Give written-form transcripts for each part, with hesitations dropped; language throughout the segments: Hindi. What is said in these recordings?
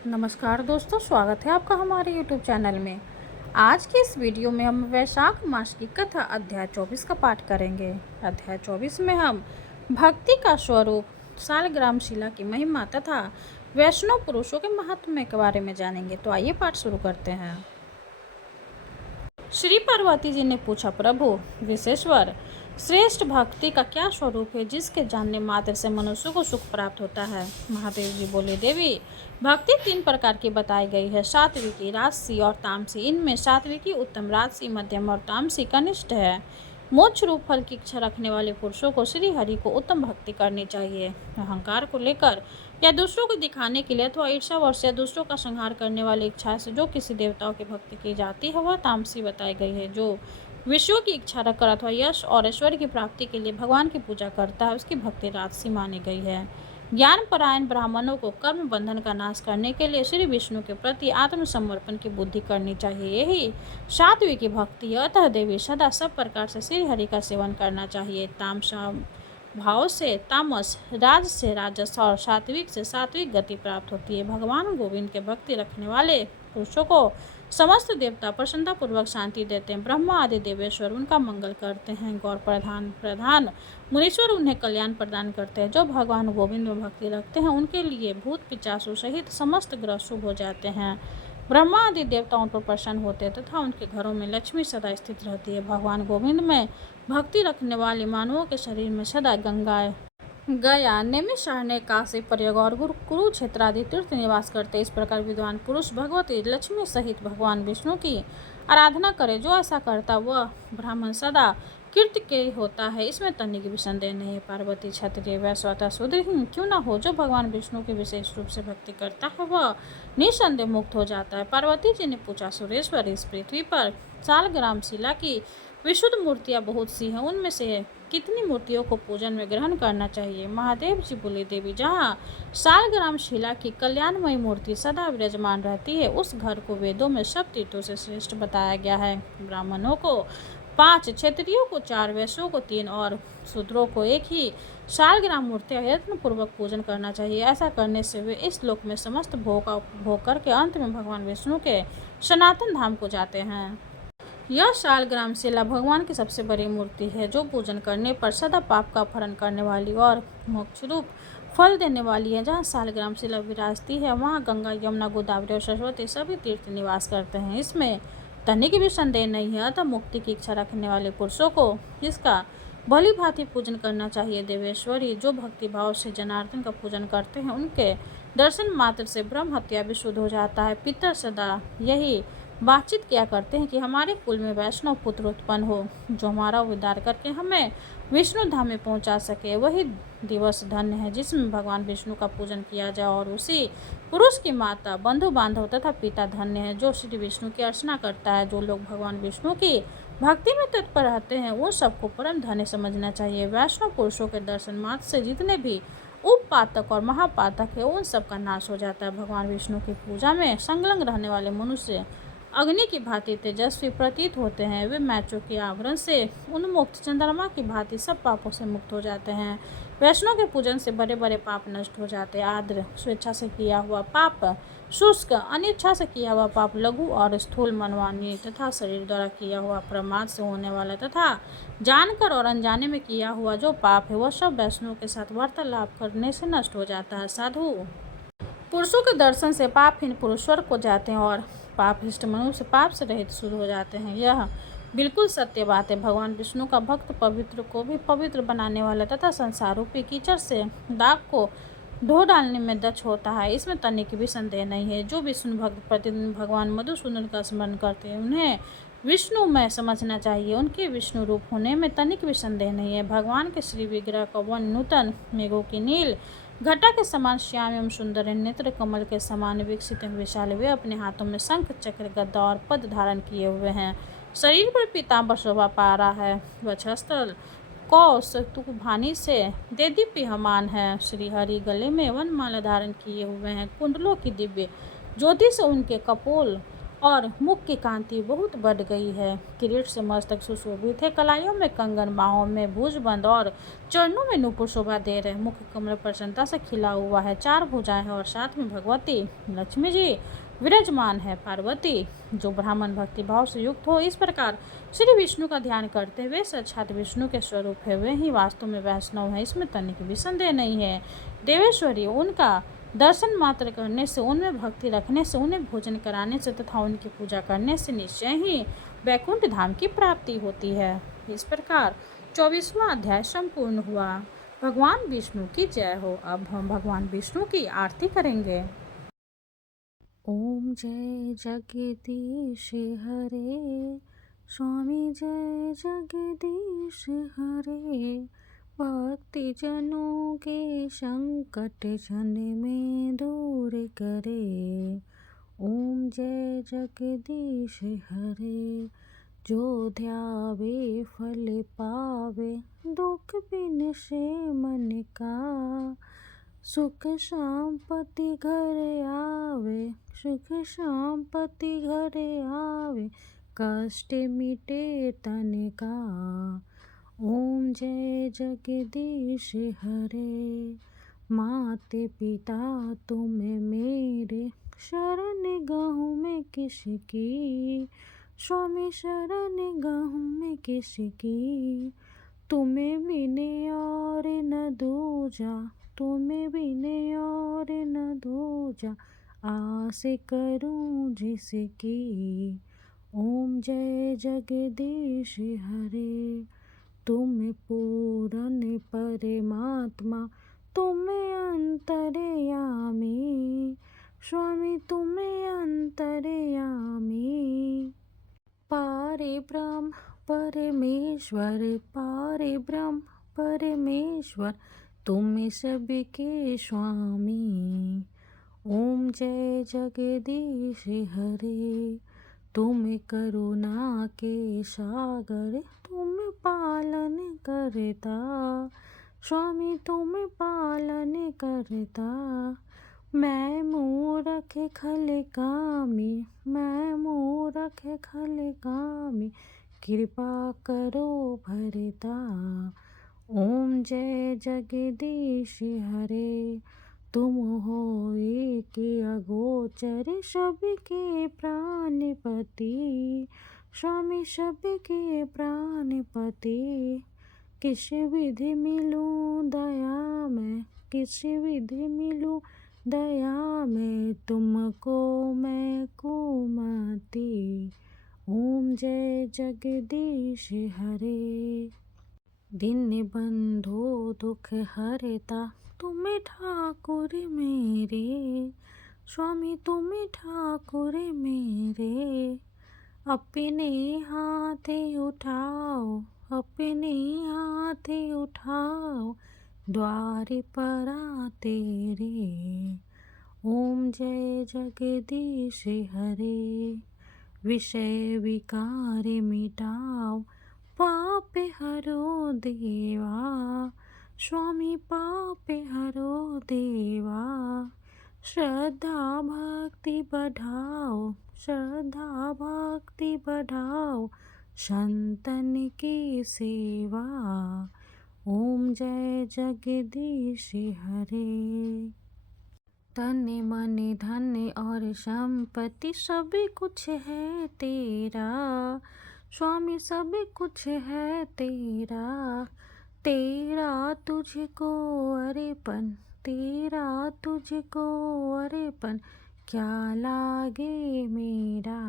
नमस्कार दोस्तों, स्वागत है आपका हमारे YouTube चैनल में। आज की इस वीडियो में हम वैशाख मास की कथा अध्याय 24 का पाठ करेंगे। अध्याय 24 में हम भक्ति का स्वरूप, सालग्राम शिला की महिमा तथा वैष्णव पुरुषों के महत्व के बारे में जानेंगे। तो आइए पाठ शुरू करते हैं। श्री पार्वती जी ने पूछा, प्रभु विशेश्वर, श्रेष्ठ भक्ति का क्या स्वरूप है जिसके जानने मात्र से मनुष्य को सुख प्राप्त होता है। महादेव जी बोले, देवी, भक्ति 3 प्रकार की बताई गई है, सात्विकी, राजसी और तामसी। इनमें सात्विकी उत्तम, राजसी मध्यम और तामसी कनिष्ठ है। मोक्ष रूप फल की इच्छा रखने वाले पुरुषों को श्री हरि को उत्तम भक्ति करनी चाहिए। अहंकार को लेकर या दूसरों को दिखाने के लिए अथवा ईर्ष्यावश या दूसरों का संहार करने वाली इच्छा से जो किसी देवताओं की भक्ति की जाती है वह तामसी बताई गई है। जो विषयों की इच्छा रखकर अथवा यश और ऐश्वर्य की प्राप्ति के लिए भगवान की पूजा करता है उसकी भक्ति राजसी मानी गई है। ज्ञान परायण ब्राह्मणों को कर्म बंधन का नाश करने के लिए श्री विष्णु के प्रति आत्मसमर्पण की बुद्धि करनी चाहिए। यही सात्विक की भक्ति है। अतः देवी सदा सब प्रकार से श्री हरि का सेवन करना चाहिए। तामसा भाव से तामस, राज से राजस और सात्विक से सात्विक गति प्राप्त होती है। भगवान गोविंद के भक्ति रखने वाले पुरुषों को समस्त देवता प्रसन्नता पूर्वक शांति देते हैं। ब्रह्मा आदि देवेश्वर उनका मंगल करते हैं। गौर प्रधान मुनीश्वर उन्हें कल्याण प्रदान करते हैं। जो भगवान गोविंद में भक्ति रखते हैं उनके लिए भूत पिचासु सहित समस्त ग्रह शुभ हो जाते हैं। ब्रह्मा आदि देवताओं पर प्रसन्न होते हैं तथा उनके घरों में लक्ष्मी सदा स्थित रहती है। भगवान गोविंद में भक्ति रखने वाले मानवों के शरीर में सदा गया, नैमिषारण्य, काशी, प्रयाग और कुरुक्षेत्र आदि तीर्थ निवास करते। इस प्रकार विद्वान पुरुष भगवती लक्ष्मी सहित भगवान विष्णु की आराधना करे। जो ऐसा करता वह ब्राह्मण सदा कीर्ति के होता है। इसमें तनिक भी संदेह नहीं है। पार्वती क्षत्रिय वैश्य अथवा शूद्र क्यों न हो, जो भगवान विष्णु की विशेष रूप से भक्ति करता है वह निसंदेह मुक्त हो जाता है। पार्वती जी ने पूछा, सुरेश्वर, इस पृथ्वी पर सालग्राम शिला की विशुद्ध मूर्तियां बहुत सी हैं, उनमें से कितनी मूर्तियों को पूजन में ग्रहण करना चाहिए। महादेव जी बोले, देवी, जहाँ सालग्राम शिला की कल्याणमयी मूर्ति सदा विराजमान रहती है उस घर को वेदों में सब तीर्थों से श्रेष्ठ बताया गया है। ब्राह्मणों को 5, क्षत्रियों को 4, वैश्यों को 3 और शूद्रों को 1 ही सालग्राम मूर्तियां यत्न पूर्वक पूजन करना चाहिए। ऐसा करने से वे इस लोक में समस्त भोग का उपभोग करके अंत में भगवान विष्णु के सनातन धाम को जाते हैं। यह सालग्राम शिला भगवान की सबसे बड़ी मूर्ति है जो पूजन करने पर सदा पाप का अपहरण करने वाली और मोक्ष रूप फल देने वाली है। जहाँ सालग्राम शिला विराजती है वहाँ गंगा, यमुना, गोदावरी और सरस्वती सभी तीर्थ निवास करते हैं। इसमें तनिक भी संदेह नहीं है। अतः मुक्ति की इच्छा रखने वाले पुरुषों को इसका भली भांति पूजन करना चाहिए। देवेश्वरी, जो भक्ति भाव से जनार्दन का पूजन करते हैं उनके दर्शन मात्र से ब्रह्म हत्या भी शुद्ध हो जाता है। पितर सदा यही बातचीत किया करते हैं कि हमारे कुल में वैष्णव पुत्र उत्पन्न हो जो हमारा उद्धार करके हमें विष्णु धाम में पहुंचा सके। वही दिवस धन्य है जिसमें भगवान विष्णु का पूजन किया जाए और उसी पुरुष की माता, बंधु बांधव तथा पिता धन्य है जो श्री विष्णु की अर्चना करता है। जो लोग भगवान विष्णु की भक्ति में तत्पर रहते हैं उन सबको परम धन्य समझना चाहिए। वैष्णव पुरुषों के दर्शन मात्र से जितने भी उपपातक और महापातक है उन सब का नाश हो जाता है। भगवान विष्णु की पूजा में संलग्न रहने वाले मनुष्य अग्नि की भांति तेजस्वी प्रतीत होते हैं। वे मैचों के आवरण से उन्मुक्त चंद्रमा की भांति सब पापों से मुक्त हो जाते हैं। वैष्णव के पूजन से बड़े बड़े पाप नष्ट हो जाते हैं। आर्द्र स्वेच्छा से किया हुआ पाप, शुष्क अनिच्छा से किया हुआ पाप, लघु और स्थूल मनवानी तथा शरीर द्वारा किया हुआ प्रमाद से होने वाला तथा जानकर और अनजाने में किया हुआ जो पाप है वह सब वैष्णव के साथ वार्तालाप करने से नष्ट हो जाता है। साधु पुरुषों के दर्शन से पापहीन पुरुष स्वर्ग को जाते हैं और पापहिष्ट मनुष्य पाप से रहित शुद्ध हो जाते हैं। यह बिल्कुल सत्य बात है। भगवान विष्णु का भक्त पवित्र को भी पवित्र बनाने वाला तथा संसार रूपी कीचड़ से दाग को धो डालने में दक्ष होता है। इसमें तनिक भी संदेह नहीं है। जो विष्णु भक्त प्रतिदिन भगवान मधुसूदन का स्मरण करते हैं उन्हें विष्णु में समझना चाहिए। उनके विष्णु रूप होने में तनिक भी संदेह नहीं है। भगवान के श्री विग्रह का वन नूतन, मेघों की नील घटा के समान श्याम एवं सुंदर है। नेत्र कमल के समान विकसित विशाल, वे अपने हाथों में शंख, चक्र, गदा और पद धारण किए हुए हैं। शरीर पर पीताम्बर शोभा पा रहा है। वक्षस्थल कौस्तुभ भानी से देदीप्यमान है। श्री हरि गले में वनमाला धारण किए हुए हैं। कुंडलों की दिव्य ज्योति से उनके कपोल और मुख की कांति बहुत बढ़ गई है। किरीट से मस्तक सुशोभित है, कलाइयों में कंगन, बाहों में भुजबंद और चरणों में नूपुर शोभा दे रहे। मुख कमल प्रसन्नता से खिला हुआ है, 4 भुजाएं हैं और साथ में भगवती लक्ष्मी जी विराजमान है। पार्वती जो ब्राह्मण भक्ति भाव से युक्त हो, इस प्रकार श्री विष्णु का ध्यान करते हुए साक्षात विष्णु के स्वरूप है, वे ही वास्तव में वैष्णव है, इसमें तनिक भी संदेह नहीं है। देवेश्वरी उनका दर्शन मात्र करने से, उनमें भक्ति रखने से, उन्हें भोजन कराने से तथा उनकी पूजा करने से निश्चय ही वैकुंठ धाम की प्राप्ति होती है। इस प्रकार 24वां अध्याय संपूर्ण हुआ। भगवान विष्णु की जय हो। अब हम भगवान विष्णु की आरती करेंगे। ओम जय जगदीश हरे, स्वामी जय जगदीश हरे, भक्ति जनों के संकट क्षण में दूर करे। ओम जय जगदीश हरे, जो ध्यावे फल पावे, दुख बिन से मन का, सुख शांति घर आवे, सुख शांति घर आवे, कष्ट मिटे तन का। ओम जय जगदीश हरे, माते पिता तुम मेरे, शरण गहूँ में किसकी, स्वामी शरण गहूँ में किसकी, तुम्हें बिने और न दूजा, तुम्हें बिने और न दूजा, आस करूं जिसकी। ओम जय जगदीश हरे, तुम पूर्ण परमात्मा, तुम अंतर्यामी, स्वामी तुम अंतर्यामी, पारे ब्रह्म परमेश्वर, पारे ब्रह्म परमेश्वर, तुम सबके स्वामी। ओम जय जगदीश हरे, तुम करुणा के सागर, तुम पालन करता, स्वामी तुम पालन करता। मैं मूरख खल कामी, मैं मूरख खल कामी, कृपा करो भरता। ओम जय जगदीश हरे, तुम हो एक अगोचर, सबके प्राणपति, स्वामी सबके प्राणपति। किस विधि मिलूं दया में, किस विधि मिलूं दया में, तुमको मैं कुमति। ओम जय जगदीश हरे, दीन बंधु दुख हरता, तुम ठाकुर मेरे, स्वामी तुम ठाकुर मेरे। अपने हाथ उठाओ, अपने हाथ उठाओ, द्वार पर तेरे। ओम जय जगदीश हरे, विषय विकार मिटाओ, पाप हरो देवा, स्वामी पाप हरो देवा। श्रद्धा भक्ति बढ़ाओ, श्रद्धा भक्ति बढ़ाओ, संतन की सेवा। ओम जय जगदीश हरे, तन मन धन और संपत्ति सब कुछ है तेरा, स्वामी सब कुछ है तेरा। तेरा तुझको अर्पण, तेरा तुझको अर्पण, क्या लागे मेरा।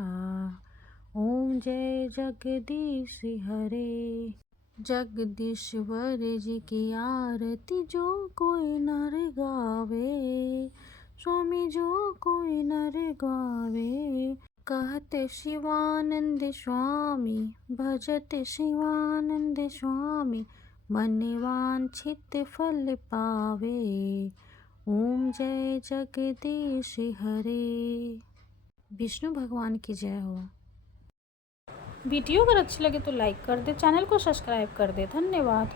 ओम जय जगदीश हरे, जगदीश्वर जी की आरती जो कोई नर गावे, स्वामी जो कोई नर गावे। कहते शिवानंद स्वामी, भजते शिवानंद स्वामी, मन वांछित फल पावे। ओम जय जगदीश हरे। विष्णु भगवान की जय हो। वीडियो अगर अच्छी लगे तो लाइक कर दे, चैनल को सब्सक्राइब कर दे। धन्यवाद।